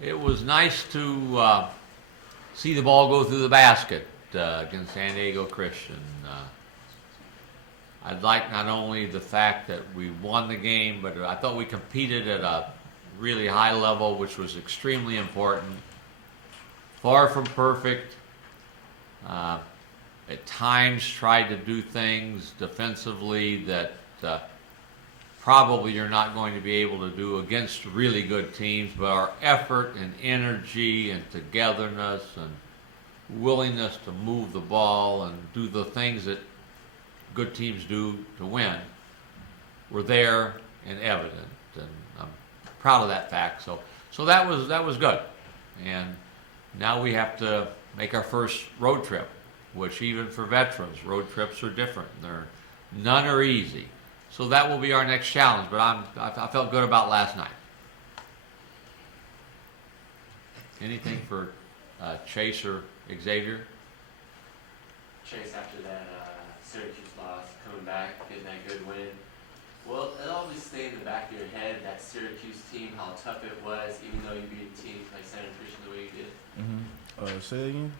It was nice to see the ball go through the basket against San Diego Christian. I'd like not only the fact that we won the game, but I thought we competed at a really high level, which was extremely important. Far from perfect. At times tried to do things defensively that probably you're not going to be able to do against really good teams, but our effort and energy and togetherness and willingness to move the ball and do the things that good teams do to win were there and evident, and I'm proud of that fact. So that was good, and now we have to make our first road trip, which even for veterans, road trips are different. None are easy. So that will be our next challenge, but I felt good about last night. Anything for Chase or Xavier? Chase, after that Syracuse loss, coming back, getting that good win, well, it always stay in the back of your head, that Syracuse team, how tough it was, even though you beat teams like Center Christian the way you did. Say that again?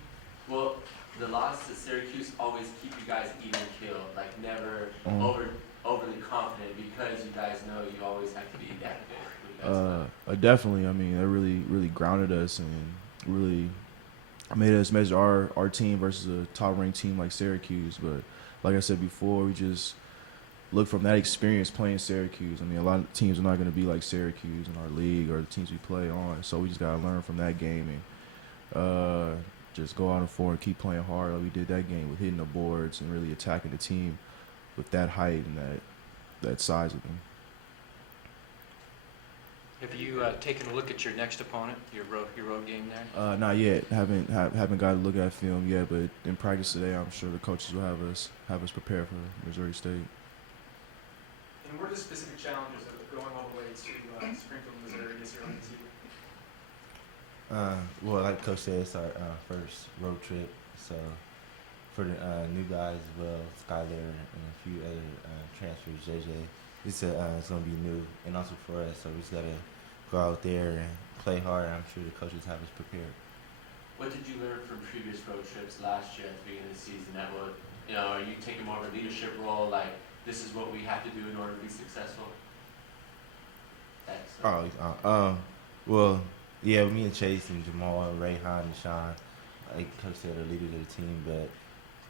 Well, the loss to Syracuse always keep you guys even keeled, like never overly confident, because you guys know you always have to be that good. Definitely. I mean, that really grounded us and really made us measure our team versus a top-ranked team like Syracuse. But like I said before, we just look from that experience playing Syracuse. I mean, a lot of teams are not going to be like Syracuse in our league or the teams we play on. So we just got to learn from that game and just go out and forward and keep playing hard like we did that game with hitting the boards and really attacking the team with that height and that size of them. Have you taken a look at your next opponent, your road game there? Not yet. Haven't got to look at film yet, but in practice today, I'm sure the coaches will have us prepare for Missouri State. And what are the specific challenges of going all the way to Springfield, Missouri this year on the season? Well, like Coach said, it's our first road trip. So for the new guys as well, Skyler and a few other transfers, JJ, it's going to be new. And also for us, so we just got to go out there and play hard. I'm sure the coaches have us prepared. What did you learn from previous road trips last year at the beginning of the season? That would, are you taking more of a leadership role, like this is what we have to do in order to be successful? Well, yeah, me and Chase and Jamal and Rayhan and Sean, like Coach said, are leaders of the team, but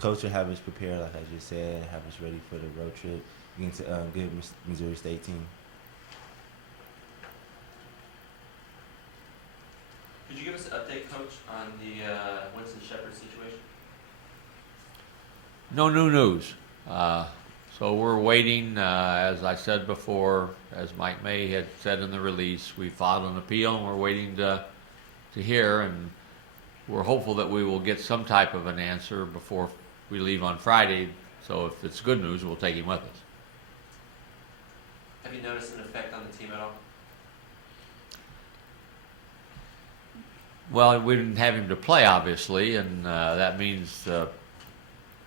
Coach will have us prepared, like I just said, have us ready for the road trip against a good Missouri State team. Could you give us an update, Coach, on the Winston Shepard situation? No new news. So we're waiting, as I said before, as Mike May had said in the release, we filed an appeal and we're waiting to hear, and we're hopeful that we will get some type of an answer before we leave on Friday. So if it's good news, we'll take him with us. Have you noticed an effect on the team at all? Well, we didn't have him to play, obviously, and that means the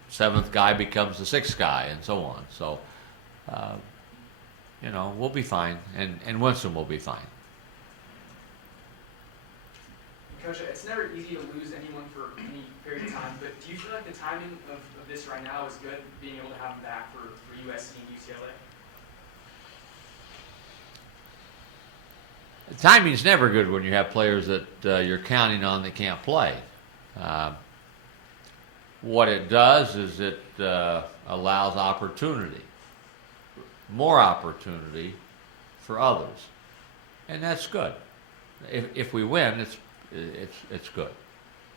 seventh guy becomes the sixth guy, and so on. So, we'll be fine, and Winston will be fine. Coach, it's never easy to lose anyone for any period of time, but do you feel like the timing of this right now is good, being able to have him back for USC and UCLA? The timing's never good when you have players that you're counting on that can't play. What it does is it allows opportunity, more opportunity for others, and that's good. If we win, it's good.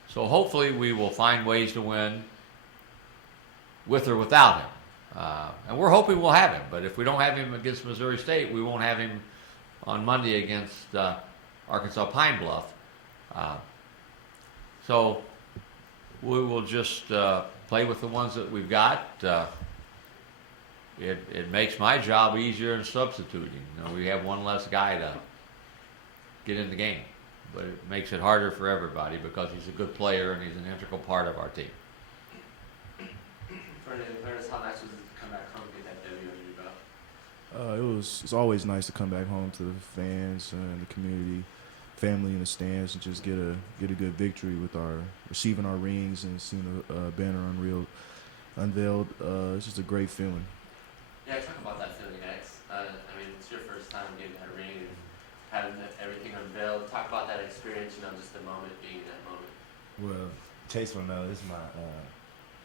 So hopefully we will find ways to win with or without him, and we're hoping we'll have him. But if we don't have him against Missouri State, we won't have him on Monday against Arkansas Pine Bluff. So we will just play with the ones that we've got. It makes my job easier in substituting. We have one less guy to get in the game, but it makes it harder for everybody because he's a good player and he's an integral part of our team. Ernest, how nice was it to come back home and get that W under your belt? It's always nice to come back home to the fans and the community. family in the stands and just get a good victory with our receiving our rings and seeing the banner unveiled. It's just a great feeling. Yeah, talk about that feeling, guys. I mean, it's your first time getting that ring and having everything unveiled. Talk about that experience, just the moment, being in that moment. Well, Chase will know this is my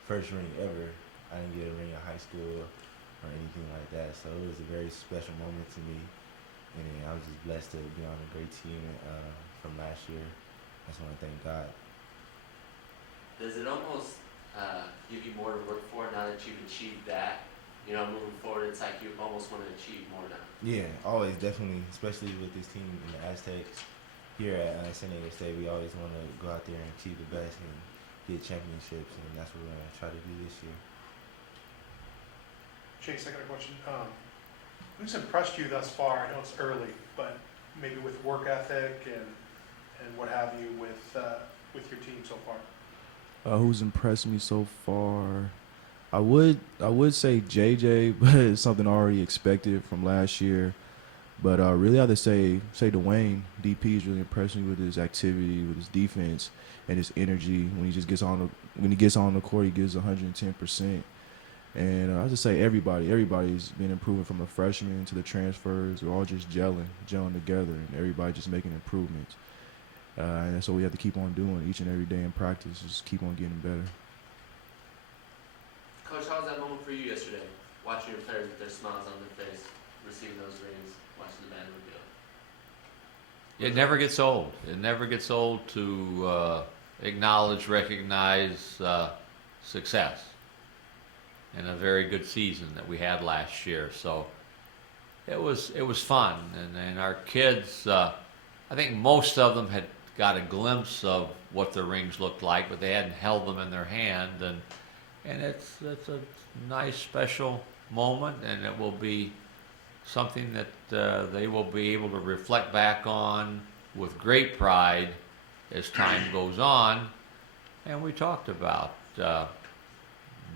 first ring ever. I didn't get a ring in high school or anything like that, so it was a very special moment to me. And I was just blessed to be on a great team from last year. I just want to thank God. Does it almost give you more to work for now that you've achieved that? Moving forward, it's like you almost want to achieve more now. Yeah, always, definitely, especially with this team in the Aztecs. Here at San Diego State, we always want to go out there and achieve the best and get championships, and that's what we're going to try to do this year. Chase, I got a question. Who's impressed you thus far? I know it's early, but maybe with work ethic and what have you with your team so far? Who's impressed me so far? I would say JJ, but it's something already expected from last year. But really, I would say Dwayne. DP is really impressed me with his activity, with his defense, and his energy. When he gets on the court, he gives 110%. And I just say everybody's been improving from the freshmen to the transfers. We're all just gelling together, and everybody just making improvements. And that's what we have to keep on doing each and every day in practice. Just keep on getting better. Coach, how was that moment for you yesterday? Watching your players with their smiles on their face, receiving those rings, watching the band reveal. It never gets old. It never gets old to recognize success in a very good season that we had last year. So it was fun, and our kids. I think most of them had got a glimpse of what the rings looked like, but they hadn't held them in their hand, and it's a nice special moment, and it will be something that they will be able to reflect back on with great pride as time goes on. And we talked about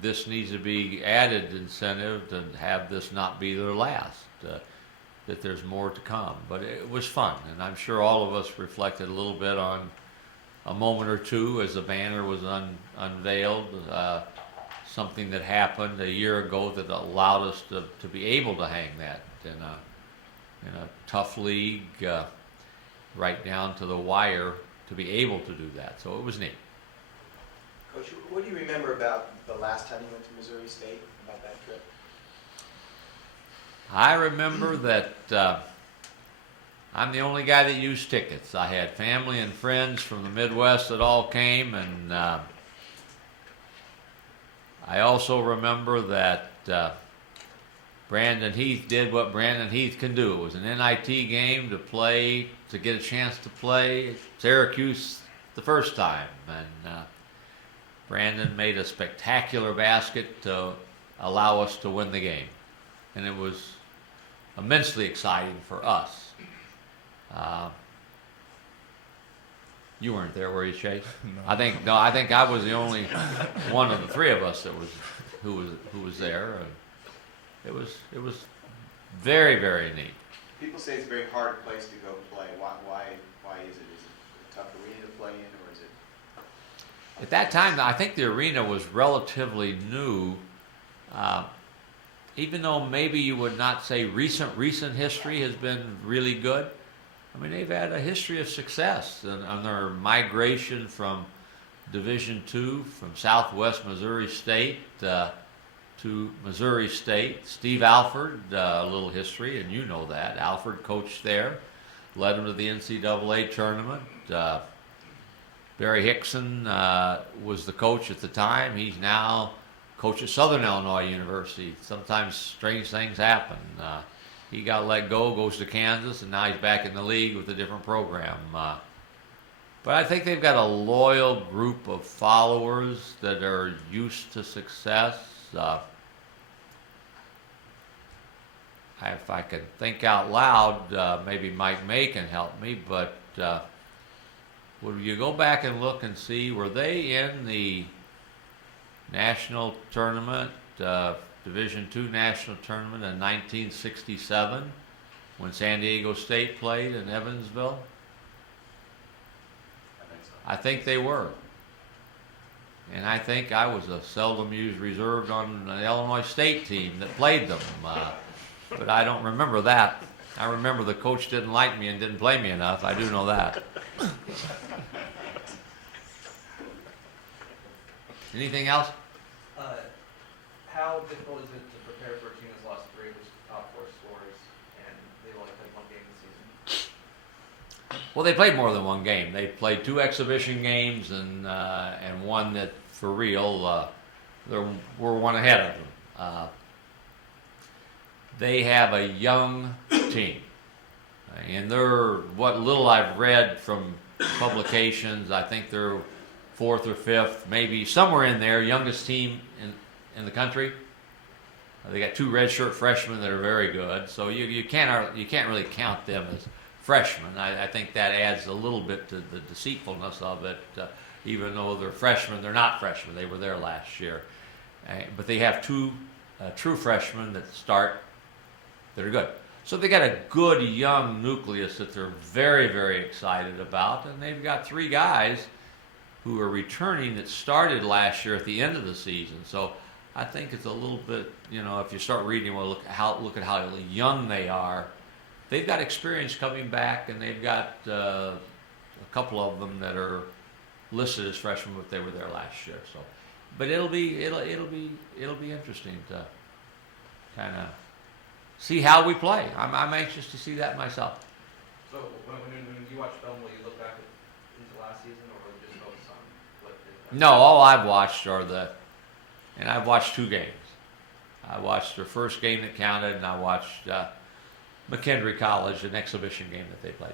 this needs to be added incentive to have this not be their last, that there's more to come. But it was fun, and I'm sure all of us reflected a little bit on a moment or two as the banner was unveiled, something that happened a year ago that allowed us to be able to hang that in a tough league, right down to the wire, to be able to do that. So it was neat. Coach, what do you remember about the last time you went to Missouri State, about that trip? I remember that I'm the only guy that used tickets. I had family and friends from the Midwest that all came, and I also remember that Brandon Heath did what Brandon Heath can do. It was an NIT game to get a chance to play Syracuse the first time, and Brandon made a spectacular basket to allow us to win the game, and it was immensely exciting for us. You weren't there, were you, Chase? No. I think I was the only one of the three of us who was there, and it was very, very neat. People say it's a very hard place to go play. Why is it? Is it a tough arena to play in, or is it? At that time, I think the arena was relatively new. Even though maybe you would not say recent history has been really good. I mean, they've had a history of success on their migration from Division II, from Southwest Missouri State to Missouri State. Steve Alford, a little history, and you know that. Alford coached there, led them to the NCAA tournament. Barry Hickson was the coach at the time. He's now coach at Southern Illinois University. Sometimes strange things happen. He got let go, goes to Kansas, and now he's back in the league with a different program. But I think they've got a loyal group of followers that are used to success. If I could think out loud, maybe Mike May can help me, but would you go back and look and see, were they in the national tournament, Division II national tournament in 1967 when San Diego State played in Evansville? I think they were. And I think I was a seldom used reserve on the Illinois State team that played them. But I don't remember that. I remember the coach didn't like me and didn't play me enough. I do know that. Anything else? How difficult is it to prepare for a team that's lost 3 of its top 4 scorers, and they only played 1 game this season? Well, they played more than 1 game. They played 2 exhibition games and one that, for real, we're one ahead of them. They have a young team, and they're, what little I've read from publications, I think they're 4th or 5th, maybe somewhere in there, youngest team in the country. They got 2 redshirt freshmen that are very good, so you can't really count them as freshmen. I think that adds a little bit to the deceitfulness of it. Even though they're freshmen, they're not freshmen. They were there last year, but they have 2 true freshmen that start that are good. So they got a good young nucleus that they're very, very excited about, and they've got 3 guys who are returning that started last year at the end of the season. So I think it's a little bit, if you start reading, well, look at how young they are. They've got experience coming back, and they've got a couple of them that are listed as freshmen, but they were there last year. So, but it'll be interesting to kind of see how we play. I'm anxious to see that myself. So when you watch film, will you look back into last season, or will you just focus on what they? No, all I've watched and I've watched 2 games. I watched their first game that counted, and I watched McHenry College, an exhibition game that they played.